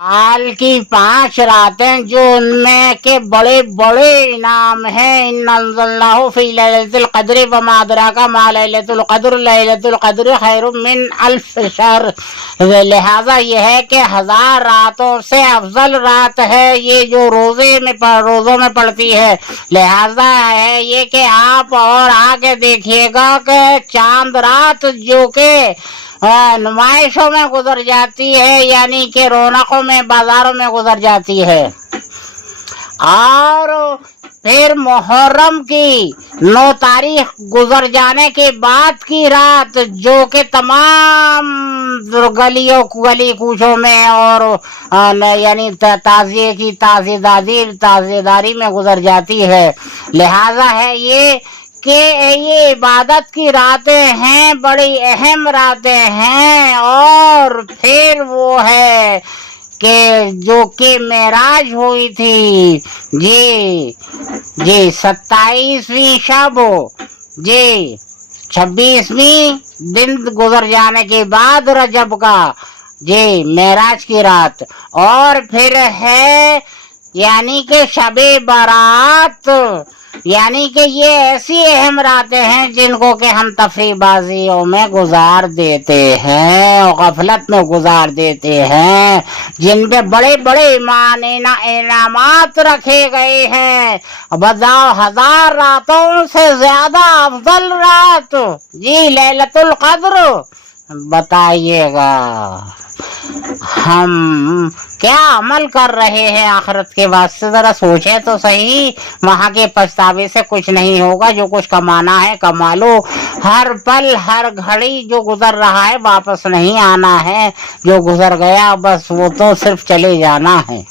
साल की 5 रातें जो उनमें के बड़े बड़े इनाम हैं। इन्ना अंज़लनाहु फी लैलतिल क़द्रि वमा अदराका मा लैलतुल क़द्र खैरुम मिन अल्फ शहर। लिहाजा यह है कि 1000 रातों से अफजल रात है ये जो रोज़ों में पड़ती है। लिहाजा है ये कि आप और आके देखिएगा कि चांद रात जो के नुमाइशों में गुजर जाती है, यानी कि रौनकों में बाजारों में गुजर जाती है। और फिर मुहर्रम की 9 तारीख गुजर जाने के बाद की रात जो कि तमाम गली कूचों में और यानी ताज़िए की ताज़ेदारी में गुजर जाती है। लिहाजा है ये कि ये इबादत की रातें हैं, बड़ी अहम रातें हैं। और फिर वो है कि जो कि मेराज हुई थी जी 27वीं शब जी 26वीं दिन गुजर जाने के बाद रजब का जी मेराज की रात। और फिर है यानी कि शबे बारात, यानी कि ये ऐसी अहम रातें हैं जिनको कि हम तफरीबाजियों में गुजार देते हैं और गफलत में गुजार देते हैं, जिन पे बड़े बड़े इनामात रखे गए हैं। बताओ 1000 रातों से ज्यादा अफजल रात जी लैलतुल क़द्र। बताइएगा हम क्या अमल कर रहे हैं आखिरत के वास्ते, जरा सोचे तो सही। वहां के पछतावे से कुछ नहीं होगा, जो कुछ कमाना है कमा लो। हर पल हर घड़ी जो गुजर रहा है वापस नहीं आना है, जो गुजर गया बस वो तो सिर्फ चले जाना है।